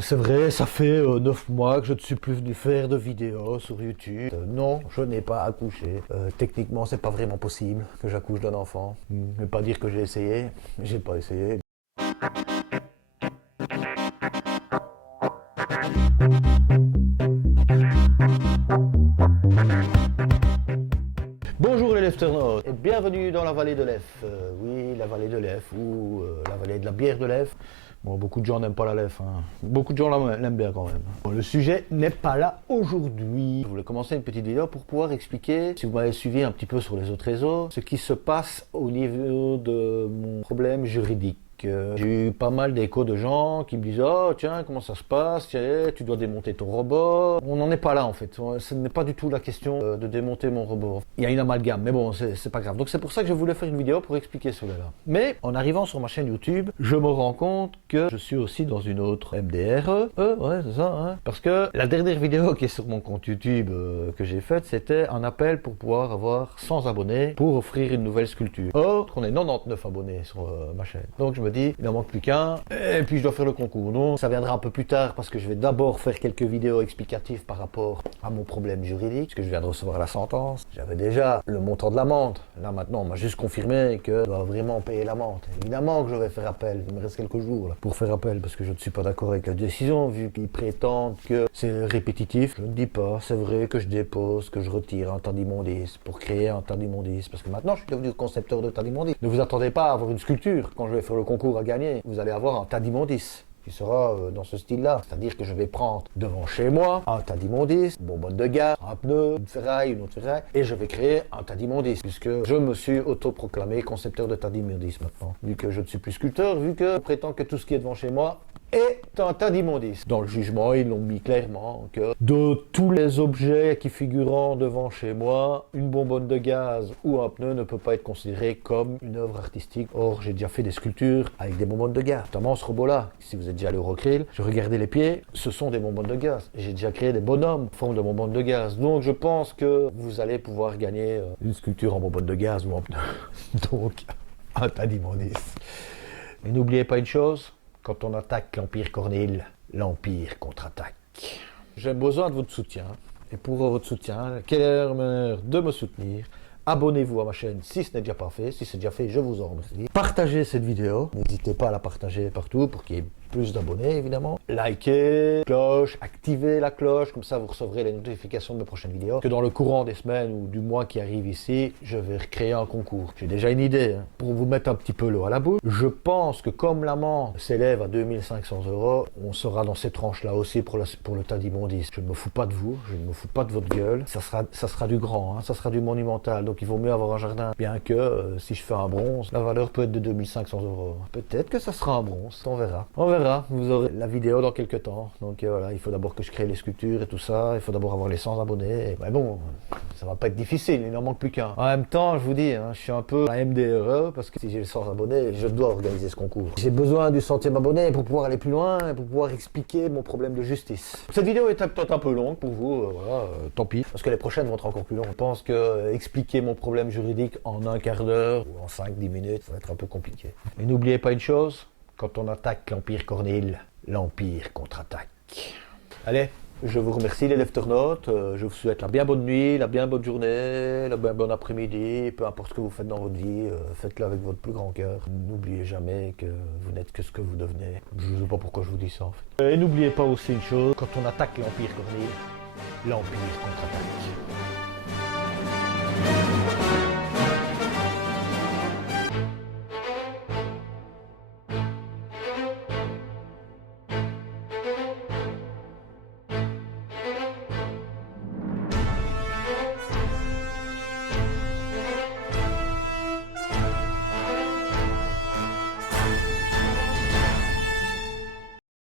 C'est vrai, ça fait 9 mois que je ne suis plus venu faire de vidéos sur YouTube. Non, je n'ai pas accouché. Techniquement, c'est pas vraiment possible que j'accouche d'un enfant. Je ne vais pas dire que j'ai pas essayé. Bonjour les lefternautes et bienvenue dans la vallée de l'Ef. Oui, la vallée de l'Ef ou la vallée de la bière de l'Ef. Bon, beaucoup de gens n'aiment pas la Lef, hein. Beaucoup de gens l'aiment bien quand même. Bon, le sujet n'est pas là aujourd'hui. Je voulais commencer une petite vidéo pour pouvoir expliquer, si vous m'avez suivi un petit peu sur les autres réseaux, ce qui se passe au niveau de mon problème juridique. J'ai eu pas mal d'échos de gens qui me disent « Oh tiens, comment ça se passe? Tiens, tu dois démonter ton robot. » On n'en est pas là en fait. Ce n'est pas du tout la question de démonter mon robot. Il y a une amalgame, mais bon, c'est pas grave. Donc c'est pour ça que je voulais faire une vidéo pour expliquer cela. Mais en arrivant sur ma chaîne YouTube, je me rends compte que je suis aussi dans une autre MDRE. Ouais, c'est ça, hein. Parce que la dernière vidéo qui est sur mon compte YouTube que j'ai faite, c'était un appel pour pouvoir avoir 100 abonnés pour offrir une nouvelle sculpture. Or, on est 99 abonnés sur ma chaîne. Donc je me dis, il n'en manque plus qu'un, et puis je dois faire le concours. Donc ça viendra un peu plus tard parce que je vais d'abord faire quelques vidéos explicatives par rapport à mon problème juridique, parce que je viens de recevoir la sentence. J'avais déjà le montant de l'amende. Là maintenant, on m'a juste confirmé que je dois vraiment payer l'amende. Évidemment que je vais faire appel. Il me reste quelques jours là, pour faire appel parce que je ne suis pas d'accord avec la décision, vu qu'ils prétendent que c'est répétitif. Je ne dis pas, c'est vrai que je dépose, que je retire un tas d'immondices pour créer un tas d'immondices. Parce que maintenant, je suis devenu concepteur de tas d'immondices. Ne vous attendez pas à avoir une sculpture quand je vais faire le concours à gagner. Vous allez avoir un tas d'immondices qui sera dans ce style-là. C'est-à-dire que je vais prendre devant chez moi un tas d'immondices, une bonbonne de gaz, un pneu, une ferraille, une autre ferraille, et je vais créer un tas d'immondices, puisque je me suis autoproclamé concepteur de tas d'immondices maintenant. Vu que je ne suis plus sculpteur, vu que je prétends que tout ce qui est devant chez moi est un tas d'immondices. Dans le jugement, ils l'ont mis clairement que de tous les objets qui figurent devant chez moi, une bonbonne de gaz ou un pneu ne peut pas être considéré comme une œuvre artistique. Or, j'ai déjà fait des sculptures avec des bonbonnes de gaz, notamment ce robot-là. Si vous êtes déjà allé au Rockrill, je regardais les pieds, ce sont des bonbonnes de gaz. J'ai déjà créé des bonhommes en forme de bonbonnes de gaz. Donc, je pense que vous allez pouvoir gagner une sculpture en bonbonne de gaz ou en pneu. Donc, un tas d'immondices. Mais n'oubliez pas une chose, quand on attaque l'Empire Cornil, l'Empire contre-attaque. J'ai besoin de votre soutien. Et pour votre soutien, quelle est la manière de me soutenir? Abonnez-vous à ma chaîne si ce n'est déjà pas fait. Si c'est déjà fait, je vous en remercie. Partagez cette vidéo. N'hésitez pas à la partager partout pour qu'il y ait plus d'abonnés, évidemment. Likez, cloche, activez la cloche. Comme ça, vous recevrez les notifications de mes prochaines vidéos. Que dans le courant des semaines ou du mois qui arrive ici, je vais recréer un concours. J'ai déjà une idée. Pour vous mettre un petit peu l'eau à la bouche, je pense que comme l'amende s'élève à 2500 €, on sera dans ces tranches-là aussi pour le tas d'immondices. Je ne me fous pas de vous. Je ne me fous pas de votre gueule. Ça sera du grand. Hein, ça sera du monumental. Donc, il vaut mieux avoir un jardin, bien que si je fais un bronze, la valeur peut être de 2500 €. Peut-être que ça sera un bronze, on verra. On verra, vous aurez la vidéo dans quelques temps. Donc voilà, il faut d'abord que je crée les sculptures et tout ça, il faut d'abord avoir les 100 abonnés. Mais bon, ça va pas être difficile, il n'en manque plus qu'un. En même temps, je vous dis, hein, je suis un peu à MDRE, parce que si j'ai les 100 abonnés, je dois organiser ce concours. J'ai besoin du 100e abonné pour pouvoir aller plus loin, pour pouvoir expliquer mon problème de justice. Cette vidéo est peut-être un peu longue pour vous, voilà, tant pis, parce que les prochaines vont être encore plus longues. Je pense que expliquer mon problème juridique en un quart d'heure ou en 5-10 minutes, ça va être un peu compliqué. Mais n'oubliez pas une chose, quand on attaque l'Empire Cornil, l'Empire contre-attaque. Allez, je vous remercie les lefternautes, je vous souhaite la bien bonne nuit, la bien bonne journée, la bien bonne après-midi, peu importe ce que vous faites dans votre vie, faites-le avec votre plus grand cœur. N'oubliez jamais que vous n'êtes que ce que vous devenez. Je ne sais pas pourquoi je vous dis ça en fait. Et n'oubliez pas aussi une chose, quand on attaque l'Empire Cornil, l'Empire contre-attaque.